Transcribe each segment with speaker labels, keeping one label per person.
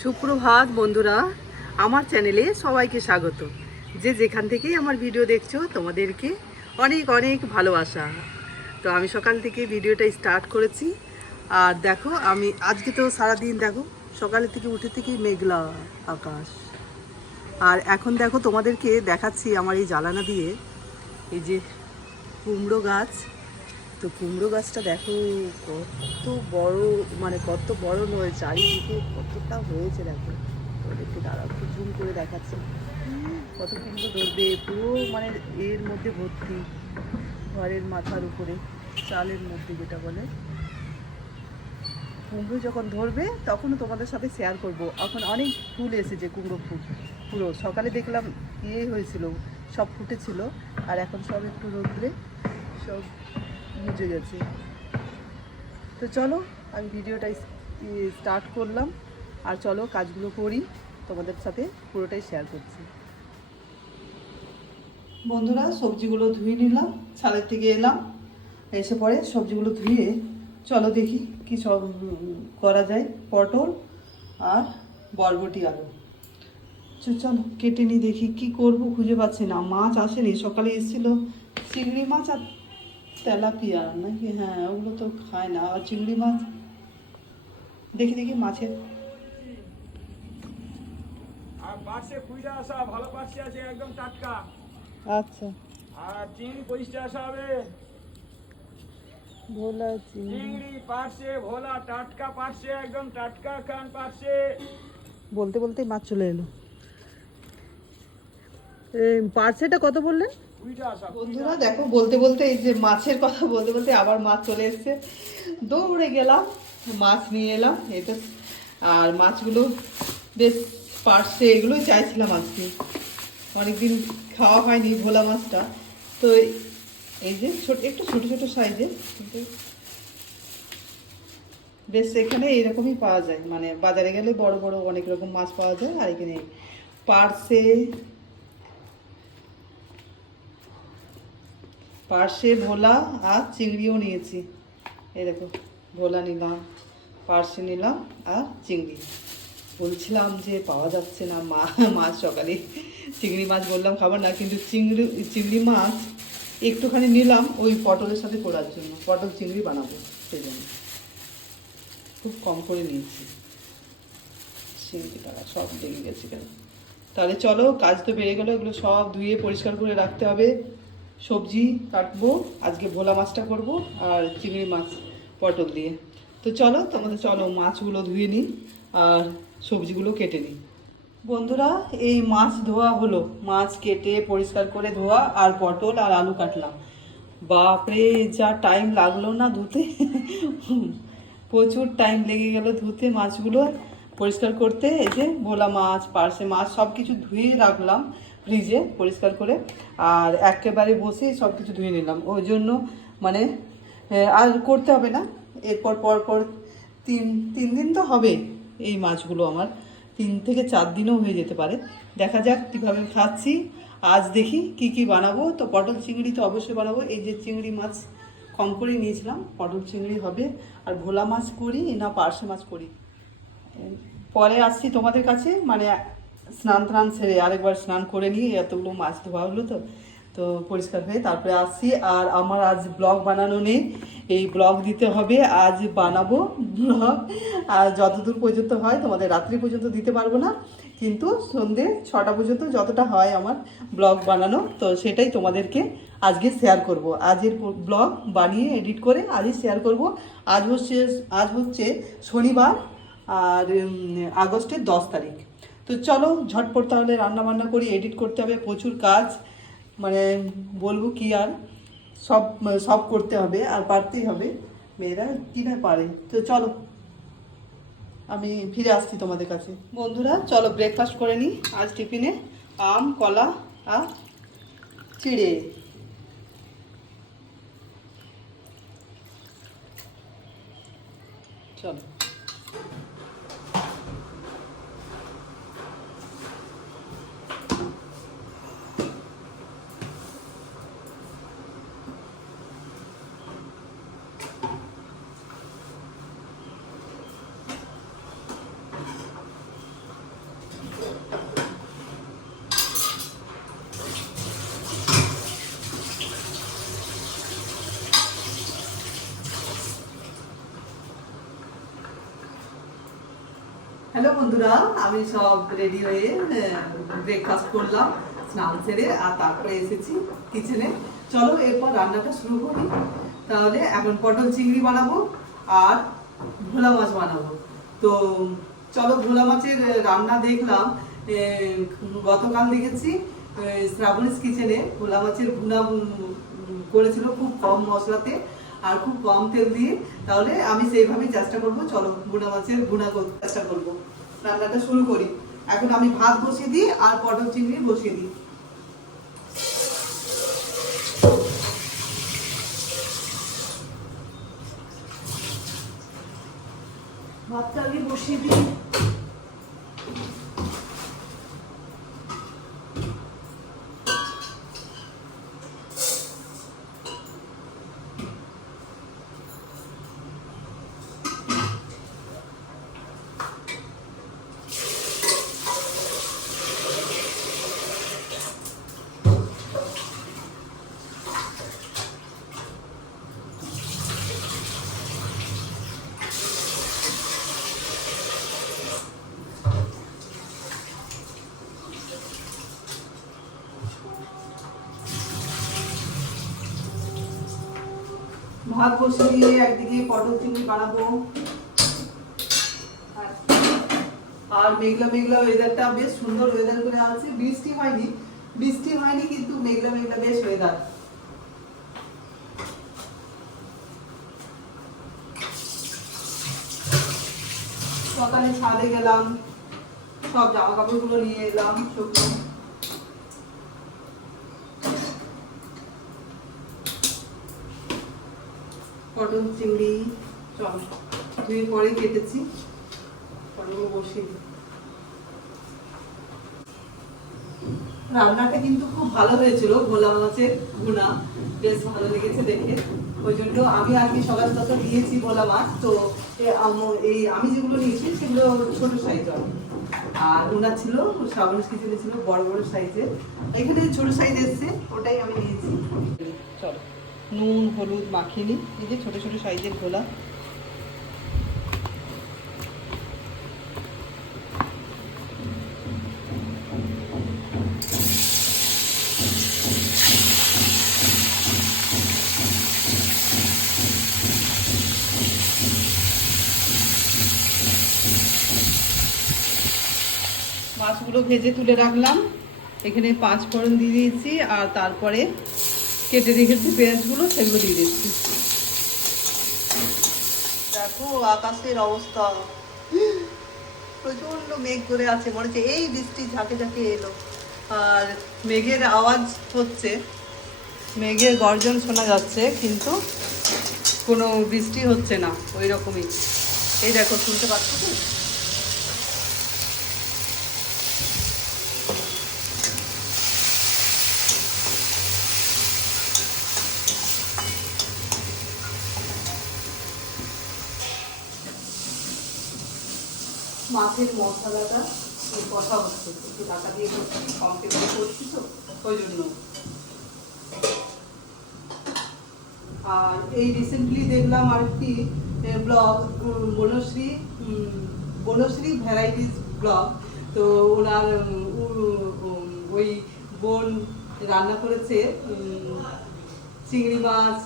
Speaker 1: সুপ্রভাত বন্ধুরা, আমার চ্যানেলে সবাইকে স্বাগত। যে যেখান থেকেই আমার ভিডিও দেখছ, তোমাদেরকে অনেক অনেক ভালোবাসা। তো আমি সকাল থেকে ভিডিওটা স্টার্ট করেছি। আর দেখো, আমি আজকে তো সারাদিন দেখো, সকালের থেকে উঠে থেকেই মেঘলা আকাশ। আর এখন দেখো, তোমাদেরকে দেখাচ্ছি আমার এই জ্বালানা দিয়ে, এই যে কুমড়ো গাছ। তো কুমড়ো গাছটা দেখো, কত বড় মানে কত বড় নয়, চারিদিকে কতটা হয়েছে দেখো। ওদেরকে দাঁড়াও, একটু জুম করে দেখাচ্ছি। কত কুমড়ো ধরবে, পুরো মানে এর মধ্যে ভর্তি, ঘরের মাথার উপরে, চালের মধ্যে যেটা বলে। কুমড়ো যখন ধরবে, তখনও তোমাদের সাথে শেয়ার করব। এখন অনেক ফুল এসেছে, কুমড়ো ফুল, পুরো। সকালে দেখলাম ইয়ে হয়েছিল, সব ফুটেছিল, আর এখন সব একটু রোদ্রে, সব বুঝে গেছে। তো চলো, আমি ভিডিওটা স্টার্ট করলাম। আর চলো, কাজগুলো করি। তোমাদের সাথে পুরোটাই শেয়ার করছি। বন্ধুরা, সবজিগুলো ধুয়ে নিলাম ছাদের থেকে এলাম। এসে পরে সবজিগুলো ধুয়ে চলো দেখি কি সব করা যায়। পটল আর বরবটি আলু। চলো, কেটে নি দেখি কি করব খুঁজে পাচ্ছি না। মাছ আসেনি, সকালে এসেছিল চিংড়ি মাছ আর তেলাপিয়া নাকি? হ্যাঁ ওগুলো তো খায় না। আর চিংড়ি মাছ? দেখি দেখি মাছের।
Speaker 2: আর পার্শ্বে কুইটা আসা ভালো আছে একদম টাটকা।
Speaker 1: আচ্ছা।
Speaker 2: আর চিংড়ি পঁচিশটা আসা হবে।
Speaker 1: ভোলা চিংড়ি।
Speaker 2: পার্শ্বে ভোলা টাটকা পার্শ্বে একদম টাটকা খান পার্শ্বে
Speaker 1: বলতে বলতে মাছ চলে এলো। পার্সেটা কত বললেন? বন্ধুরা, দেখো, বলতে বলতে এই যে মাছের কথা, বলতে বলতে আবার মাছ চলে এসেছে। দৌড়ে গেলাম, মাছ নিয়ে এলাম এটা আর মাছগুলো বেশ পার্সে এগুলোই চাইছিলাম আজকে। অনেকদিন খাওয়া হয়নি ভোলা মাছটা। তো এই যে ছোট, একটু ছোট ছোট সাইজের, কিন্তু বেশ এখানে এইরকমই পাওয়া যায়। মানে বাজারে গেলে বড় বড় অনেক রকম মাছ পাওয়া যায়, আর এখানে পার্সে পার্শে ভোলা আর চিংড়িও নিয়েছি। এই দেখো, ভোলা নিলাম, পার্শে নিলাম আর চিংড়ি। বলছিলাম যে পাওয়া যাচ্ছে না, মা মাছ সকালে চিংড়ি মাছ বললাম খাবার না, কিন্তু চিংড়ি চিংড়ি মাছ একটুখানি নিলাম ওই পটলের সাথে করার জন্য, পটল চিংড়ি বানাবো সেই জন্য। খুব কম করে নিয়েছি। চিংড়ি টাকা সব লেগে গেছে কেন? তাহলে চলো, কাজ তো বেড়ে গেলো, এগুলো সব ধুয়ে পরিষ্কার করে রাখতে হবে। সবজি কাটবো, আজকে ভোলা মাছটা করব আর চিংড়ি মাছ পটল দিয়ে। তো চলো, তোমাদের চলো মাছগুলো ধুয়ে নিই আর সবজিগুলো কেটে নিই। বন্ধুরা, এই মাছ ধোয়া হলো। মাছ কেটে পরিষ্কার করে ধোয়া আর পটল আর আলু কাটলাম। বাপরে, যা টাইম লাগল না ধুতে। প্রচুর টাইম লেগে গেল ধুতে মাছগুলো পরিষ্কার করতে। এই যে ভোলা মাছ, পার্শে মাছ সব কিছু ধুয়ে রাখলাম। ফ্রিজে পরিষ্কার করে আর একেবারে বসেই সব কিছু ধুয়ে নিলাম। ওই জন্য মানে আর করতে হবে না। এরপর, পর পর তিন তিন দিন তো হবে এই মাছগুলো আমার। তিন থেকে চার দিনও হয়ে যেতে পারে। দেখা যাক কীভাবে খাচ্ছি। আজ দেখি কি কি বানাবো। তো পটল চিংড়ি তো অবশ্যই বানাবো। এই যে চিংড়ি মাছ কম করে নিয়েছিলাম, পটল চিংড়ি হবে। আর ভোলা মাছ করি না, পার্শে মাছ করি। পরে আসছি তোমাদের কাছে। মানে স্নান টান সেরে আরেকবার স্নান করে নিয়ে এতগুলো মাছ ধোয়া হলো তো তো পরিষ্কার হয়ে তারপরে আসছি। আর আমার আজ ব্লগ বানানো নেই, এই ব্লগ দিতে হবে, আজ বানাবো ব্লগ। আর যতদূর পর্যন্ত হয় তোমাদের রাত্রি পর্যন্ত দিতে পারব না, কিন্তু সন্ধে ছটা পর্যন্ত যতটা হয় আমার ব্লগ বানানো, তো সেটাই তোমাদেরকে আজকে শেয়ার করব। আজের ব্লগ বানিয়ে এডিট করে আজই শেয়ার করব। আজ হচ্ছে আজ হচ্ছে শনিবার, আর আগস্টের দশ তারিখ। তো চলো, ঝটপট তাহলে রান্না বান্না করি এডিট করতে হবে, প্রচুর কাজ মানে বলব কি আর, সব সব করতে হবে, আর পারতেই হবে। মেয়েরা কি না পারে? তো চলো, আমি ফিরে আসছি তোমাদের কাছে। বন্ধুরা, চলো ব্রেকফাস্ট করে নিই, আজ টিফিনে আম, কলা আর চিড়ে চলো বন্ধুরা, আমি সব রেডি হয়ে ব্রেকফাস্ট করলাম, স্নান সেরে, আর তারপরে এসেছি কিচেনে চলো এরপর রান্নাটা শুরু করি। তাহলে এখন পটল চিংড়ি বানাবো, আর ভোলা মাছ বানাবো। তো, চলো ভোলা মাছের রান্না দেখলাম। গতকাল দেখেছি শ্রাবণীস কিচেনে ভোলা মাছের ভুনা করেছিল খুব কম মশলাতে। আর খুব কম তেল দিয়ে, তাহলে আমি সেইভাবেই চেষ্টা করব। চলো গুনা মাছের গুনা করতে চেষ্টা করব। রান্নাটা শুরু করি। এখন আমি ভাত বসিয়ে দিই আর পটল চিংড়ি বসিয়ে দিই। ভাতটা আগে বসিয়ে দিই। ভাত বসিয়ে একদিকে পটল চিংড়ি বানাবো। আর- মেঘলা মেঘলা ওয়েদারটা বেশ সুন্দর ওয়েদার করে আছে বৃষ্টি হয়নি। বৃষ্টি হয়নি, কিন্তু মেঘলা মেঘলা বেশ ওয়েদার সকালে ছাদে গেলাম, সব জামা কাপড়গুলো নিয়ে এলাম, শুকনো। পটল চিংড়ি চল ধুয়ে পরে কেটেছি। পটলগুলো রান্নাটা কিন্তু খুব ভালো হয়েছিল, ভোলা মাছের গুনা। বেশ ভালো লেগেছে দেখে। ওই জন্য আমি আর কি সকাল সকাল দিয়েছি ভোলা মাছ। তো এই আমি যেগুলো নিয়েছি, সেগুলো ছোট সাইজ আর ওনার ছিল, শ্রাবণ কিচেনে ছিল বড় বড় সাইজের। এখানে ছোট সাইজ এসছে, ওটাই আমি নিয়েছি। চলো। নুন, হলুদ মাখিয়ে নিই। এই যে ছোট ছোট সাইজের ভোলা মাছগুলো ভেজে তুলে রাখলাম। এখানে পাঁচ ফোড়ন দিয়ে দিয়েছি আর তারপরে কেটে রেখেছি পেঁয়াজগুলো, সেগুলো দিয়ে দিচ্ছি। আকাশের অবস্থা। প্রচণ্ড মেঘ করে আছে, মনে হচ্ছে এই বৃষ্টি ঝাঁকে ঝাঁকে এলো। আর মেঘের আওয়াজ হচ্ছে, মেঘের গর্জন শোনা যাচ্ছে, কিন্তু কোনো বৃষ্টি হচ্ছে না, ওই রকমই। এই দেখো, শুনতে পাচ্ছ তো? মাছের মশলাটা কষা হচ্ছে। একটু ঢাকা দিয়ে করছি কম করছি তো, ওই জন্য। আর এই রিসেন্টলি দেখলাম আর কি blog Banashree Banashree varieties blog তো ওনার ওই বোন রান্না করেছে চিংড়ি মাছ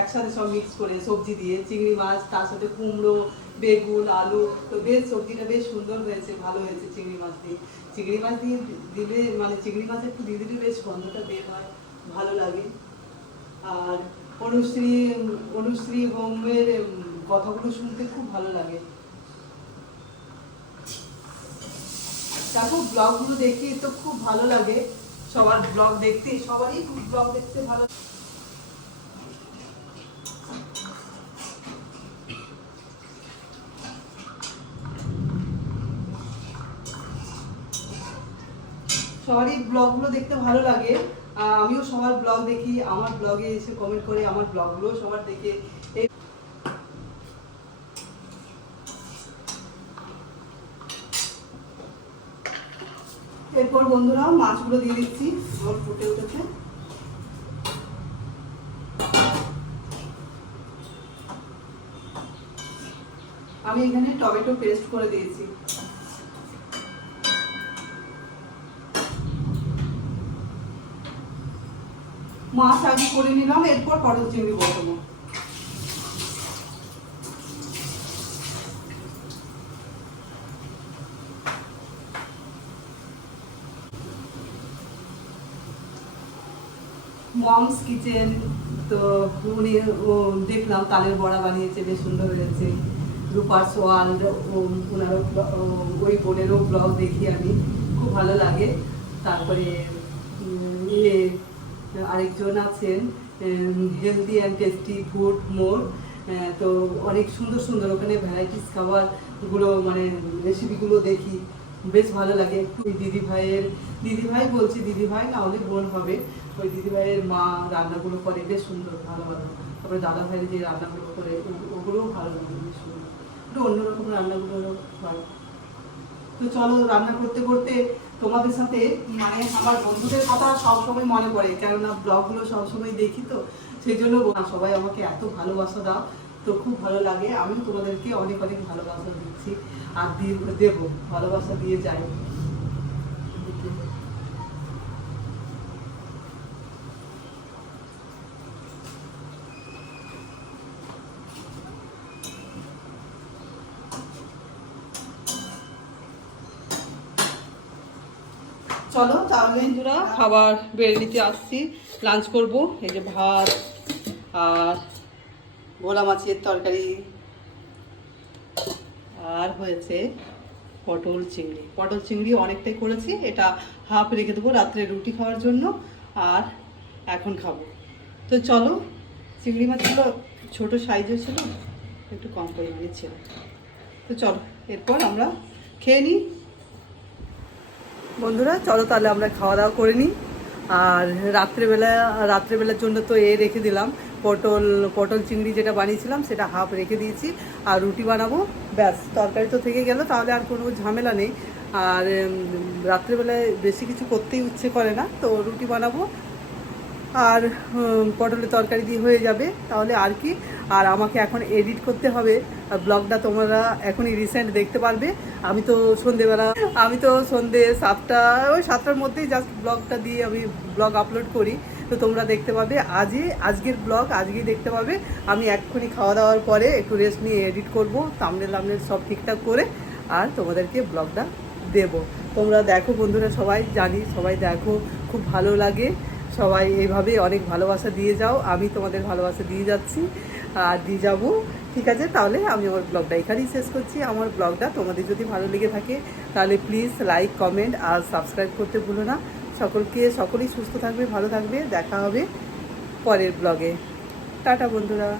Speaker 1: একসাথে সব মিক্স করে সবজি দিয়ে, চিংড়ি মাছ, তার সাথে কুমড়ো বেগুন, আলু, তো বেশ সবজিটা বেশ সুন্দর হয়েছে, ভালো হয়েছে চিংড়ি মাছ দিয়ে। চিংড়ি মাছ দিয়ে দিলে মানে চিংড়ি মাছ একটু দিয়ে দিলে বেশ গন্ধটা বের হয়, ভালো লাগে। আর অনুশ্রী অনুশ্রী হোমের কথাগুলো শুনতে খুব ভালো লাগে। দেখো ব্লগগুলো দেখি তো খুব ভালো লাগে। সবার ব্লগ দেখতে, সবারই খুব ব্লগ দেখতে ভালো সবারই ব্লগগুলো দেখতে ভালো লাগে। আমিও সবার ব্লগ দেখি, আমার ব্লগে এসে কমেন্ট করে আমার ব্লগগুলো সবার দেখে এরপর বন্ধুরা মাছগুলো দিয়ে দিচ্ছি, আমার ফুটে উঠেছে। আমি এখানে টমেটো পেস্ট করে দিয়েছি। মাছ আগে করে নিলাম, এরপর পটল চিংড়ি বসাবো। মমস কিচেন, তো উনি দেখলাম তালের বড়া বানিয়েছে, বেশ সুন্দর হয়েছে। রূপার সোয়াল ওনারও ওই বোনেরও ব্লগ দেখি আমি, খুব ভালো লাগে। তারপরে আরেকজন আছেন healthy and tasty food more তো অনেক সুন্দর সুন্দর ওখানে ভ্যারাইটিস খাবারগুলো মানে রেসিপিগুলো দেখি, বেশ ভালো লাগে। একটু দিদি ভাইয়ের, দিদি ভাই বলছি, দিদি ভাই না অনেক বোন হবে, ওই দিদি ভাইয়ের মা রান্নাগুলো করে, বেশ সুন্দর, ভালো ভালো। তারপরে দাদা ভাইয়ের যে রান্নাগুলো করে ওগুলোও ভালো লাগে, বেশ সুন্দর। একটু অন্যরকম রান্নাগুলো ভালো তো চলো রান্না করতে করতে তোমাদের সাথে মানে আমার বন্ধুদের কথা সবসময় মনে পড়ে, কেননা ব্লগগুলো সবসময় দেখি তো, সেই জন্য সবাই আমাকে এত ভালোবাসা দাও, তো খুব ভালো লাগে। আমি তোমাদেরকে অনেক অনেক ভালোবাসা দিচ্ছি, আর দিয়ে দেবো, ভালোবাসা দিয়ে যাই। চলো তাহলে বন্ধুরা, খাবার বেড়ে নিতে আসছি। লাঞ্চ করব, এই যে ভাত আর ভোলা মাছের তরকারি আর হয়েছে পটল চিংড়ি। পটল চিংড়ি অনেকটাই করেছি, এটা হাফ রেখে দেবো রাত্রে রুটি খাওয়ার জন্য আর এখন খাব। তো চলো, চিংড়ি মাছগুলো ছোটো সাইজের ছিল, একটু কম পরিমাণে ছিল তো চলো, এরপর আমরা খেয়ে নিই। বন্ধুরা, চলো তাহলে আমরা খাওয়া দাওয়া করে নিই। আর রাত্রেবেলা, রাত্রেবেলার জন্য তো এ রেখে দিলাম। পটল পটল চিংড়ি যেটা বানিয়েছিলাম, সেটা হাফ রেখে দিয়েছি। আর রুটি বানাবো। ব্যাস, তরকারি তো থেকে গেল, তাহলে আর কোনো ঝামেলা নেই। আর রাত্রেবেলায় বেশি কিছু করতেই ইচ্ছে করে না, তো রুটি বানাবো। আর পটলের তরকারি দিয়ে হয়ে যাবে, তাহলে আর কি। আর আমাকে এখন এডিট করতে হবে। আর ব্লগটা তোমরা এখনই রিসেন্ট দেখতে পারবে। আমি তো সন্ধেবেলা, আমি তো সন্ধে সাতটা, ওই সাতটার মধ্যেই জাস্ট ব্লগটা দিয়ে আমি ব্লগ আপলোড করি। তো তোমরা দেখতে পাবে। আজই, আজকের ব্লগ আজকেই দেখতে পাবে। আমি এক্ষুনি খাওয়া দাওয়ার পরে একটু রেস্ট নিয়ে এডিট করব। তামনেল লামনেল সব ঠিকঠাক করে আর তোমাদেরকে ব্লগটা দেব। তোমরা দেখো বন্ধুরা সবাই, জানি সবাই দেখো, খুব ভালো লাগে। সবাই এইভাবে অনেক ভালোবাসা দিয়ে যাও। আমি তোমাদের ভালোবাসা দিয়ে যাচ্ছি। আর দিয়ে যাব। ঠিক আছে? তাহলে আমি আমার ব্লগটা এখানেই শেষ করছি। আমার ব্লগটা তোমাদের যদি ভালো লেগে থাকে, তাহলে প্লিজ লাইক কমেন্ট আর সাবস্ক্রাইব করতে ভুলো না। সকলকে, সকলেই সুস্থ থাকবে, ভালো থাকবে। দেখা হবে পরের ব্লগে। টাটা বন্ধুরা।